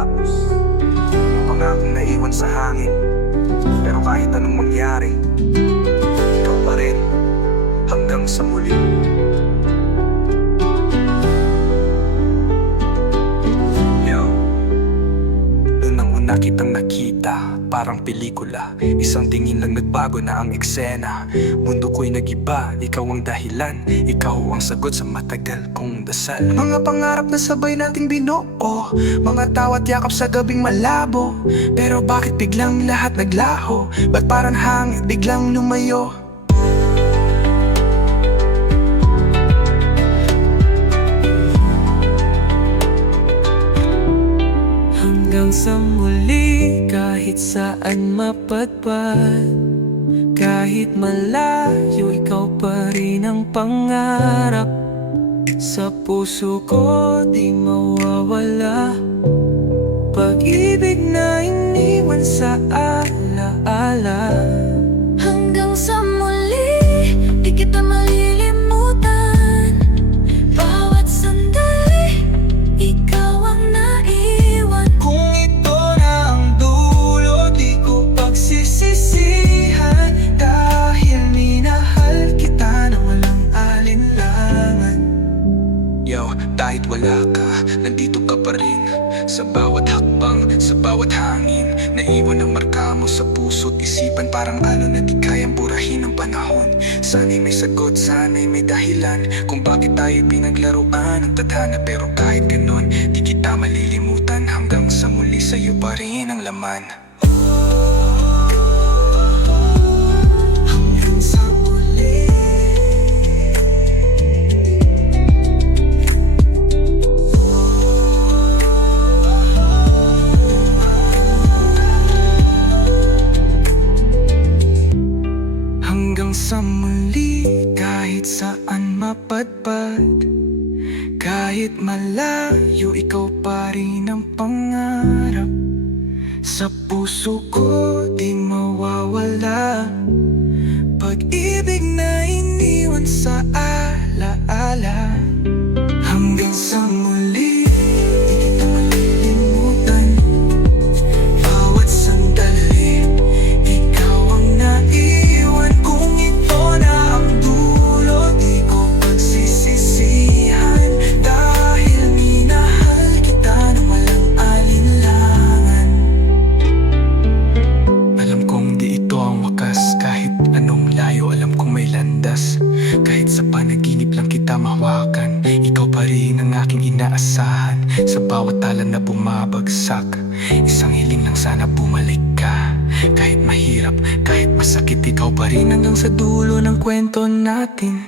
matapos. Yung pangakong naiwan sa hangin. Pero kahit anong mangyari, ikaw pa rin hanggang sa muli. Una kitang nakita Parang pelikula. Isang tingin lang nagbago na ang eksena. Mundo ko'y nagiba Ikaw ang dahilan. Ikaw ang sagot sa matagal kong dasal. Mga pangarap na sabay nating binuo Mga tawat yakap sa gabing malabo. Pero bakit biglang lahat naglaho? Ba't parang hangin biglang lumayo? Hanggang sa muli kahit saan mapadpad. Kahit malayo ikaw pa rin ang pangarap. Sa puso ko di mawawala. Pag-ibig na iniwan sa alaala. Hanggang Yo, kahit wala ka, nandito ka pa rin. Sa bawat hakbang, sa bawat hangin Naiwan ang marka mo sa puso't isipan. Parang alon na di kayang burahin ng panahon. Sana'y may sagot, sana'y may dahilan Kung bakit tayo pinaglaruan ng tadhana. Pero kahit ganon, di kita malilimutan. Hanggang sa muli sa'yo pa rin ang laman mapadpad. Kahit malayo ikaw pa rin ang pangarap. Sa puso ko di mawawala. Pag-ibig na iniwan sa alaala kita mahawakan Ikaw pa rin ang aking inaasahan Sa bawat tala na bumabagsak. Isang hiling lang sana bumalik ka. Kahit mahirap, kahit masakit Ikaw pa rin hanggang sa dulo ng kwento natin